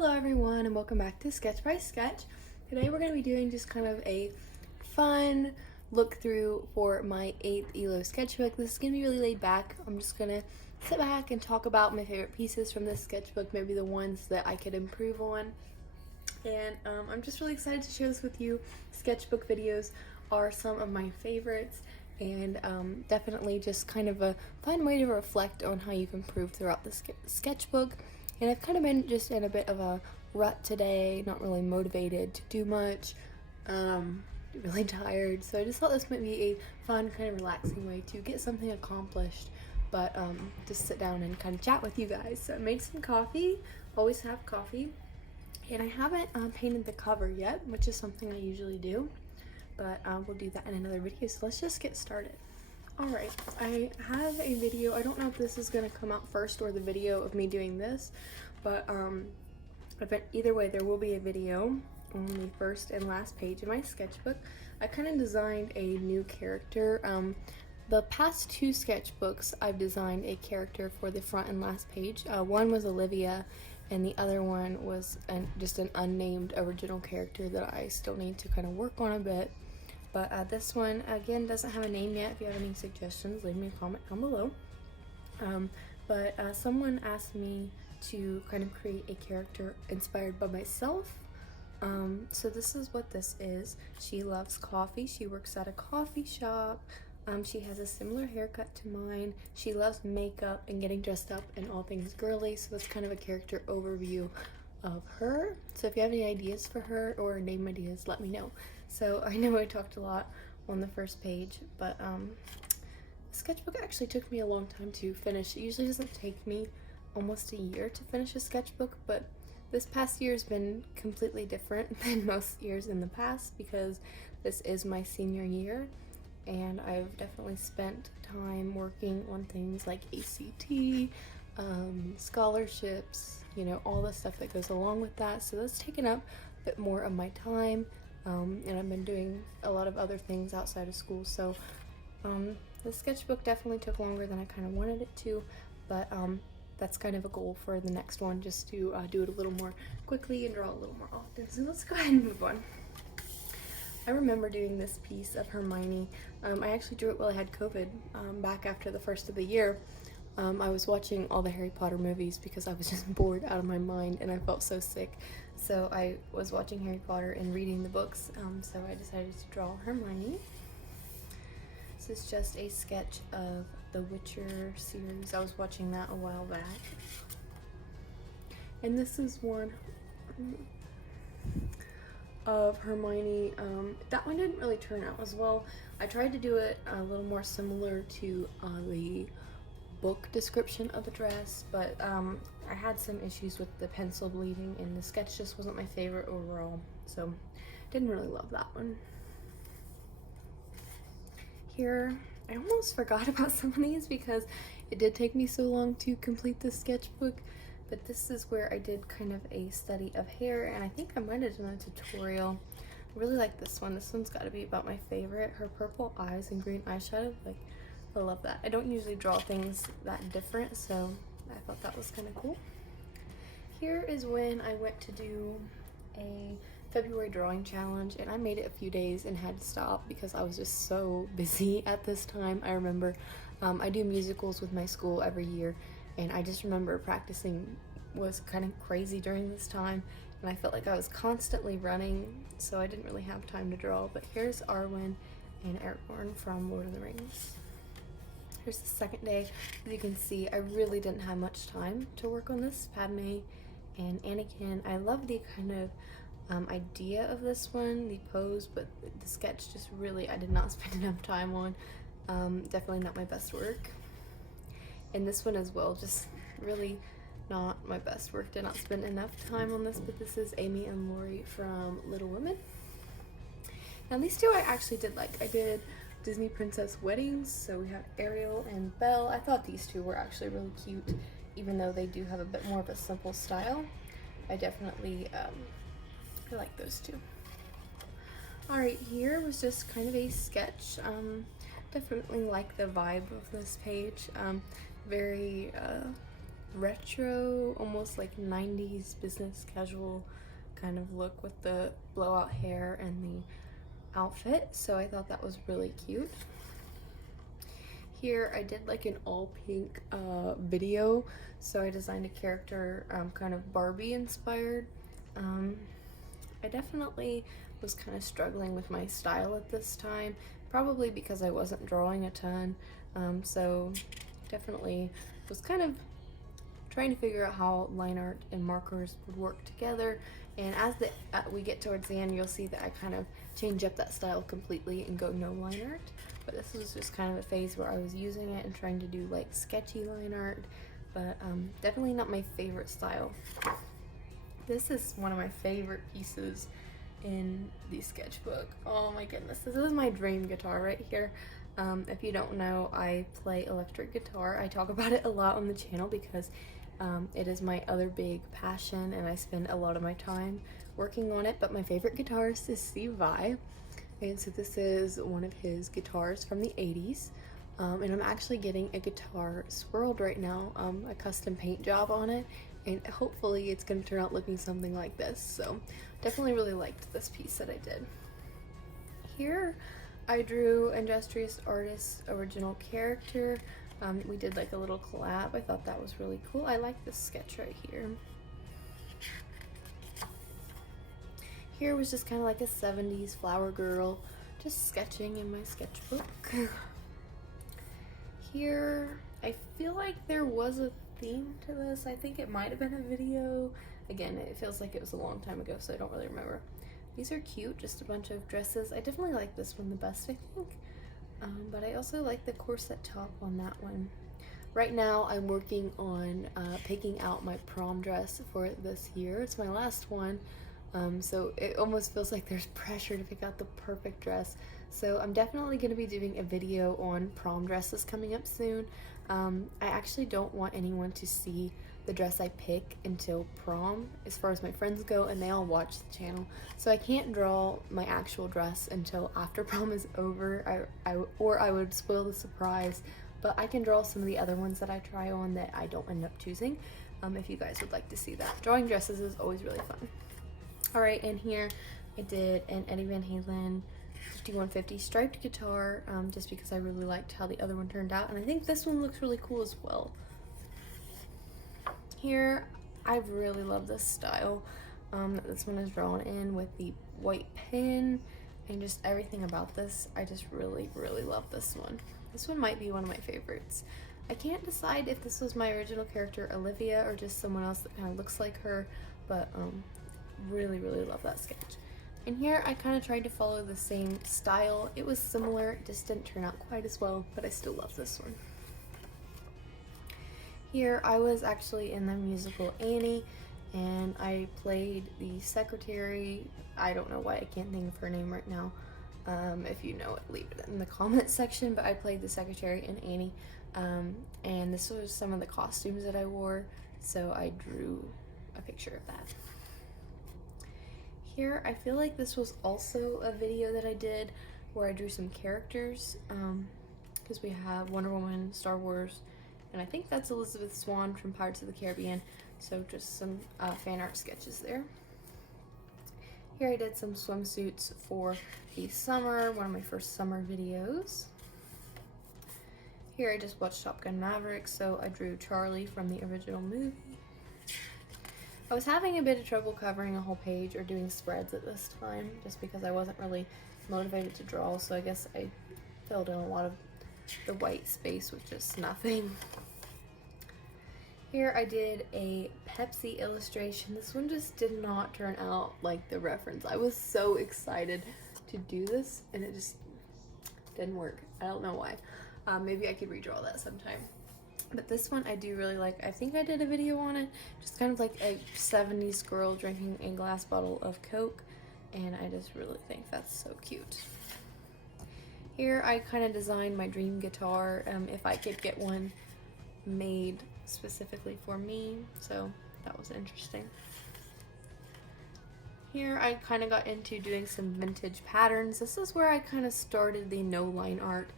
Hello everyone and welcome back to Sketch by Sketch. Today we're going to be doing just kind of a fun look through for my 8th Illo sketchbook. This is going to be really laid back. I'm just going to sit back and talk about my favorite pieces from this sketchbook, maybe the ones that I could improve on. And I'm just really excited to share this with you. Sketchbook videos are some of my favorites, and definitely just kind of a fun way to reflect on how you've improved throughout the sketchbook. And I've kind of been just in a bit of a rut today, not really motivated to do much, really tired, so I just thought this might be a fun, kind of relaxing way to get something accomplished, but just sit down and kind of chat with you guys. So I made some coffee, always have coffee, and I haven't painted the cover yet, which is something I usually do, but we'll do that in another video, so let's just get started. Alright, I have a video. I don't know if this is going to come out first or the video of me doing this, but either way there will be a video on the first and last page of my sketchbook. I kind of designed a new character. The past two sketchbooks I've designed a character for the front and last page. One was Olivia and the other one was just an unnamed original character that I still need to kind of work on a bit. But this one, again, doesn't have a name yet. If you have any suggestions, leave me a comment down below. Someone asked me to kind of create a character inspired by myself. So this is what this is. She loves coffee. She works at a coffee shop. She has a similar haircut to mine. She loves makeup and getting dressed up and all things girly. So that's kind of a character overview of her. So if you have any ideas for her or name ideas, let me know. So I know I talked a lot on the first page, but the sketchbook actually took me a long time to finish. It usually doesn't take me almost a year to finish a sketchbook, but this past year has been completely different than most years in the past because this is my senior year, and I've definitely spent time working on things like ACT, scholarships, you know, all the stuff that goes along with that. So that's taken up a bit more of my time, and I've been doing a lot of other things outside of school. So the sketchbook definitely took longer than I kind of wanted it to, but that's kind of a goal for the next one, just to do it a little more quickly and draw a little more often. So let's go ahead and move on. I remember doing this piece of Hermione. I actually drew it while I had COVID, back after the first of the year. I was watching all the Harry Potter movies because I was just bored out of my mind and I felt so sick. So I was watching Harry Potter and reading the books, so I decided to draw Hermione. This is just a sketch of the Witcher series. I was watching that a while back. And this is one of Hermione. That one didn't really turn out as well. I tried to do it a little more similar to the book description of the dress, but I had some issues with the pencil bleeding and the sketch just wasn't my favorite overall, so didn't really love that one. Here, I almost forgot about some of these because it did take me so long to complete this sketchbook, but this is where I did kind of a study of hair, and I think I might have done a tutorial. I really like this one. This one's got to be about my favorite. Her purple eyes and green eyeshadow, like, I love that. I don't usually draw things that different, so I thought that was kind of cool. Here is when I went to do a February drawing challenge, and I made it a few days and had to stop because I was just so busy at this time. I remember I do musicals with my school every year, and I just remember practicing was kind of crazy during this time, and I felt like I was constantly running, so I didn't really have time to draw. But here's Arwen and Aragorn from Lord of the Rings. Here's the second day. As you can see, I really didn't have much time to work on this. Padme and Anakin. I love the kind of idea of this one, the pose, but the sketch just really, I did not spend enough time on. Definitely not my best work. And this one as well, just really not my best work. Did not spend enough time on this, but this is Amy and Laurie from Little Women. Now these two I actually did like. I did Disney Princess Weddings, so we have Ariel and Belle. I thought these two were actually really cute, even though they do have a bit more of a simple style. I definitely I like those two. Alright, here was just kind of a sketch. Definitely like the vibe of this page. Very retro, almost like 90s business casual kind of look with the blowout hair and the outfit, so I thought that was really cute. Here I did like an all pink video, so I designed a character kind of Barbie inspired. I definitely was kind of struggling with my style at this time, probably because I wasn't drawing a ton, so definitely was kind of trying to figure out how line art and markers would work together. And as we get towards the end, you'll see that I kind of change up that style completely and go no line art. But this was just kind of a phase where I was using it and trying to do like sketchy line art, but definitely not my favorite style. This is one of my favorite pieces in the sketchbook. Oh my goodness, this is my dream guitar right here. If you don't know, I play electric guitar. I talk about it a lot on the channel because it is my other big passion and I spend a lot of my time working on it, but my favorite guitarist is Steve Vai, and so this is one of his guitars from the 80s, and I'm actually getting a guitar swirled right now, a custom paint job on it, and hopefully it's going to turn out looking something like this. So definitely really liked this piece that I did. Here I drew Industrious Artist's original character. We did like a little collab. I thought that was really cool. I like this sketch right here. Here was just kind of like a 70s flower girl, just sketching in my sketchbook. Here, I feel like there was a theme to this. I think it might have been a video. Again, it feels like it was a long time ago, so I don't really remember. These are cute, just a bunch of dresses. I definitely like this one the best, I think. But I also like the corset top on that one. Right now, I'm working on picking out my prom dress for this year. It's my last one, so it almost feels like there's pressure to pick out the perfect dress. So I'm definitely going to be doing a video on prom dresses coming up soon. I actually don't want anyone to see the dress I pick until prom, as far as my friends go, and they all watch the channel. So I can't draw my actual dress until after prom is over, or I would spoil the surprise. But I can draw some of the other ones that I try on that I don't end up choosing, if you guys would like to see that. Drawing dresses is always really fun. Alright, and here I did an Eddie Van Halen 5150 striped guitar, just because I really liked how the other one turned out, and I think this one looks really cool as well. Here, I really love this style. This one is drawn in with the white pen, and just everything about this, I just really, really love this one. This one might be one of my favorites. I can't decide if this was my original character Olivia or just someone else that kind of looks like her, but really, really love that sketch. And here I kind of tried to follow the same style. It was similar, it just didn't turn out quite as well, but I still love this one. Here I was actually in the musical Annie, and I played the secretary. I don't know why I can't think of her name right now. If you know it, leave it in the comment section, but I played the secretary in Annie, and this was some of the costumes that I wore, so I drew a picture of that. Here, I feel like this was also a video that I did where I drew some characters, because we have Wonder Woman, Star Wars, and I think that's Elizabeth Swann from Pirates of the Caribbean, so just some fan art sketches there. Here I did some swimsuits for the summer, one of my first summer videos. Here I just watched Top Gun Maverick, so I drew Charlie from the original movie. I was having a bit of trouble covering a whole page or doing spreads at this time, just because I wasn't really motivated to draw, so I guess I filled in a lot of the white space with just nothing. Here I did a Pepsi illustration. This one just did not turn out like the reference. I was so excited to do this and it just didn't work. I don't know why. Maybe I could redraw that sometime. But this one I do really like. I think I did a video on it. Just kind of like a 70s girl drinking a glass bottle of Coke, and I just really think that's so cute. Here I kind of designed my dream guitar, if I could get one made specifically for me, so that was interesting. Here I kind of got into doing some vintage patterns. This is where I kind of started the no line art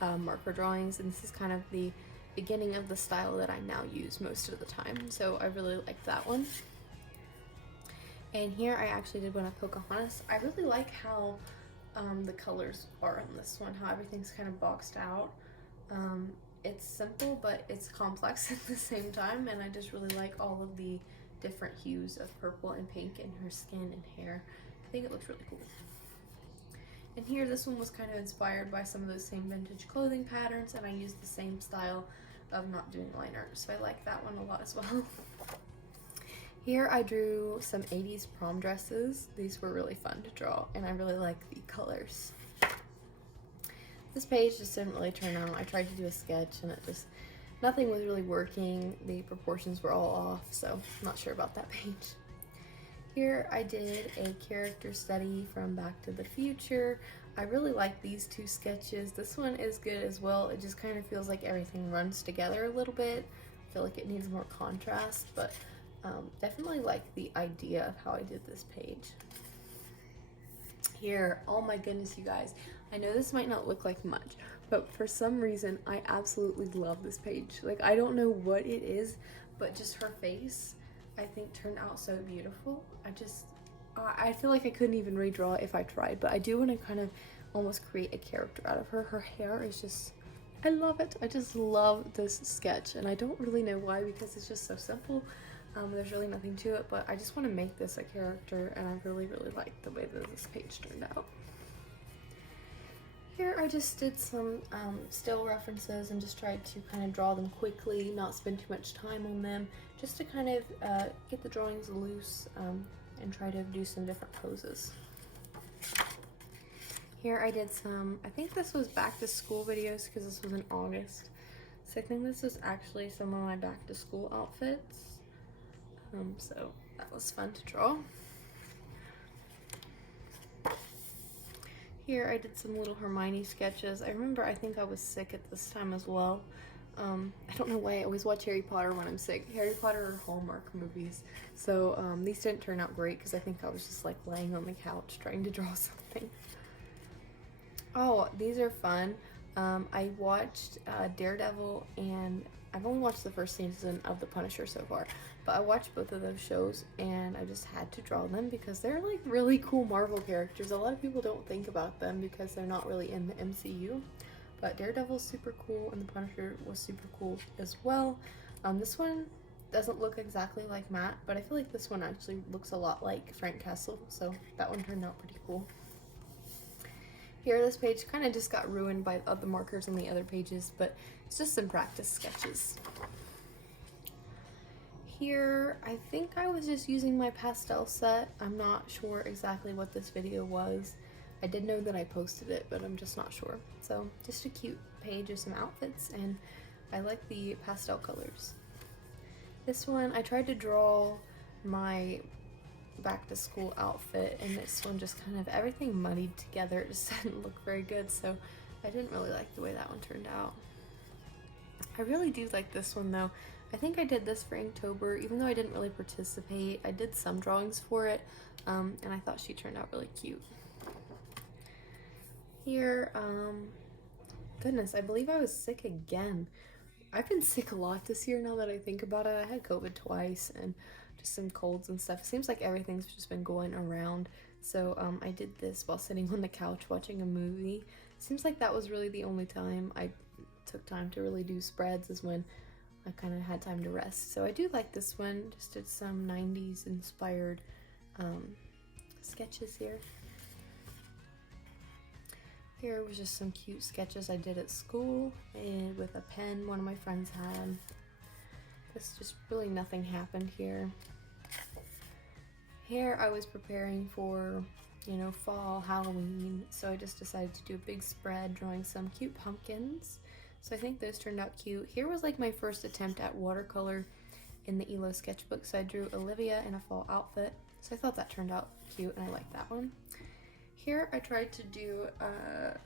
marker drawings, and this is kind of the beginning of the style that I now use most of the time. So I really like that one. And here I actually did one of Pocahontas. I really like how the colors are on this one, how everything's kind of boxed out. It's simple, but it's complex at the same time, and I just really like all of the different hues of purple and pink in her skin and hair. I think it looks really cool. And here, this one was kind of inspired by some of those same vintage clothing patterns, and I used the same style of not doing line art, so I like that one a lot as well. Here I drew some 80s prom dresses. These were really fun to draw, and I really like the colors. This page just didn't really turn out. I tried to do a sketch and nothing was really working. The proportions were all off, so I'm not sure about that page. Here I did a character study from Back to the Future. I really like these two sketches. This one is good as well. It just kind of feels like everything runs together a little bit. I feel like it needs more contrast, but definitely like the idea of how I did this page. Here, oh my goodness, you guys. I know this might not look like much, but for some reason, I absolutely love this page. Like, I don't know what it is, but just her face, I think, turned out so beautiful. I feel like I couldn't even redraw it if I tried, but I do want to kind of almost create a character out of her. Her hair is just, I love it. I just love this sketch, and I don't really know why, because it's just so simple. There's really nothing to it, but I just want to make this a character, and I really, really like the way that this page turned out. Here I just did some still references and just tried to kind of draw them quickly, not spend too much time on them, just to kind of get the drawings loose and try to do some different poses. Here I did some, I think this was back to school videos because this was in August. So I think this is actually some of my back to school outfits. So that was fun to draw. Here I did some little Hermione sketches. I remember I think I was sick at this time as well. I don't know why I always watch Harry Potter when I'm sick. Harry Potter or Hallmark movies. So these didn't turn out great because I think I was just like laying on the couch trying to draw something. Oh, these are fun. I watched Daredevil, and I've only watched the first season of The Punisher so far, but I watched both of those shows and I just had to draw them because they're like really cool Marvel characters. A lot of people don't think about them because they're not really in the MCU, but Daredevil's super cool and The Punisher was super cool as well. This one doesn't look exactly like Matt, but I feel like this one actually looks a lot like Frank Castle, so that one turned out pretty cool. Here, this page kind of just got ruined by the markers on the other pages, but it's just some practice sketches. Here, I think I was just using my pastel set. I'm not sure exactly what this video was. I did know that I posted it, but I'm just not sure. So, just a cute page of some outfits, and I like the pastel colors. This one, I tried to draw my back to school outfit, and this one just kind of everything muddied together. It just didn't look very good, so I didn't really like the way that one turned out. I really do like this one though. I think I did this for Inktober, even though I didn't really participate. I did some drawings for it, and I thought she turned out really cute. Here, goodness, I believe I was sick again. I've been sick a lot this year now that I think about it. I had COVID twice and just some colds and stuff. It seems like everything's just been going around. So I did this while sitting on the couch watching a movie. Seems like that was really the only time I took time to really do spreads, is when I kind of had time to rest. So I do like this one. Just did some 90s inspired sketches here. Here was just some cute sketches I did at school and with a pen one of my friends had. This just really nothing happened here. Here I was preparing for, you know, fall, Halloween, so I just decided to do a big spread drawing some cute pumpkins. So I think those turned out cute. Here was like my first attempt at watercolor in the Illo sketchbook, so I drew Olivia in a fall outfit. So I thought that turned out cute and I liked that one. Here I tried to do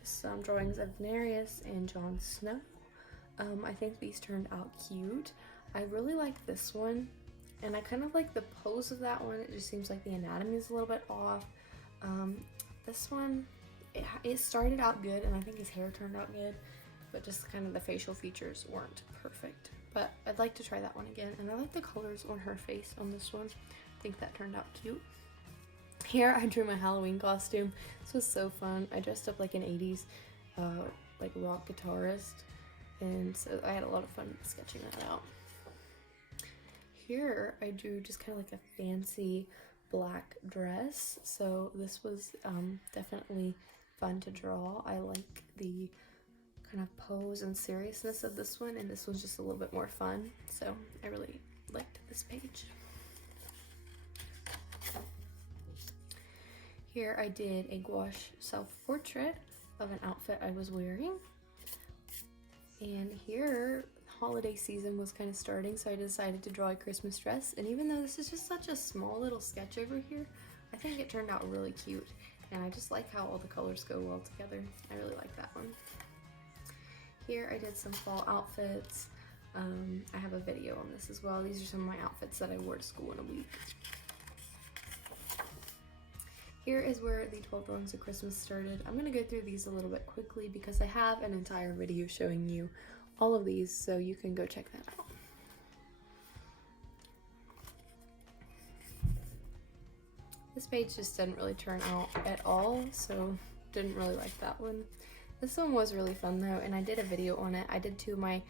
some drawings of Daenerys and Jon Snow. I think these turned out cute. I really like this one, and I kind of like the pose of that one. It just seems like the anatomy is a little bit off. This one, it started out good, and I think his hair turned out good. but just kind of the facial features weren't perfect. But I'd like to try that one again, and I like the colors on her face on this one. I think that turned out cute. Here I drew my Halloween costume. This was so fun. I dressed up like an 80s like rock guitarist, and so I had a lot of fun sketching that out. Here I drew just kind of like a fancy black dress, so this was definitely fun to draw. I like the kind of pose and seriousness of this one, and this one's just a little bit more fun, so I really liked this page. Here I did a gouache self-portrait of an outfit I was wearing, and here holiday season was kind of starting, so I decided to draw a Christmas dress. And even though this is just such a small little sketch over here, I think it turned out really cute, and I just like how all the colors go well together. I really like that one. Here I did some fall outfits. I have a video on this as well. These are some of my outfits that I wore to school in a week. Here is where the 12 drawings of Christmas started. I'm going to go through these a little bit quickly because I have an entire video showing you all of these, so you can go check that out. This page just didn't really turn out at all, so didn't really like that one. This one was really fun though, and I did a video on it. I did 2 of my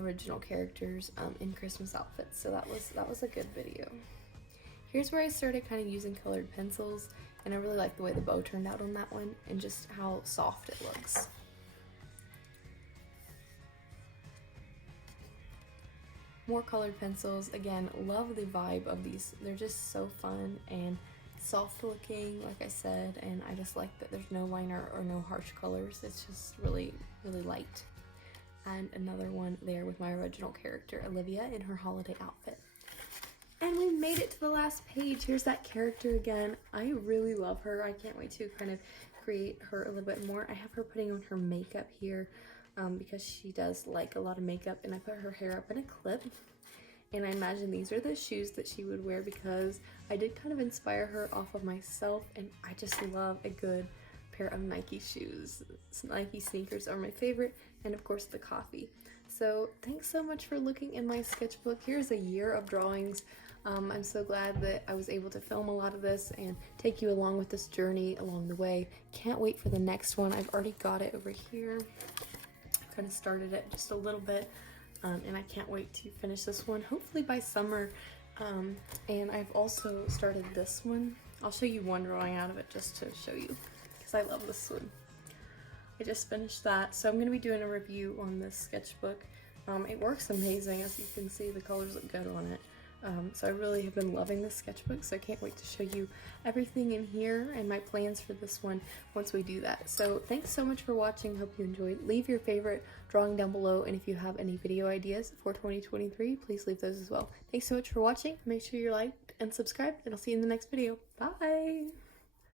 original characters in Christmas outfits, so that was a good video. Here's where I started kind of using colored pencils, and I really like the way the bow turned out on that one and just how soft it looks. More colored pencils. Again, love the vibe of these. They're just so fun and soft looking, like I said, and I just like that there's no liner or no harsh colors. It's just really, really light. And another one there with my original character, Olivia, in her holiday outfit. And we made it to the last page. Here's that character again. I really love her. I can't wait to kind of create her a little bit more. I have her putting on her makeup here because she does like a lot of makeup, and I put her hair up in a clip. And I imagine these are the shoes that she would wear because I did kind of inspire her off of myself, and I just love a good pair of Nike shoes. Nike sneakers are my favorite, and of course the coffee. So thanks so much for looking in my sketchbook. Here's a year of drawings. I'm so glad that I was able to film a lot of this and take you along with this journey along the way. Can't wait for the next one. I've already got it over here. I kind of started it just a little bit, and I can't wait to finish this one, hopefully by summer. And I've also started this one. I'll show you one drawing out of it just to show you, because I love this one. I just finished that, so I'm going to be doing a review on this sketchbook. It works amazing. As you can see, the colors look good on it. So I really have been loving this sketchbook, so I can't wait to show you everything in here and my plans for this one once we do that. So thanks so much for watching. Hope you enjoyed. Leave your favorite drawing down below, and if you have any video ideas for 2023, please leave those as well. Thanks so much for watching. Make sure you're liked and subscribed, and I'll see you in the next video. Bye!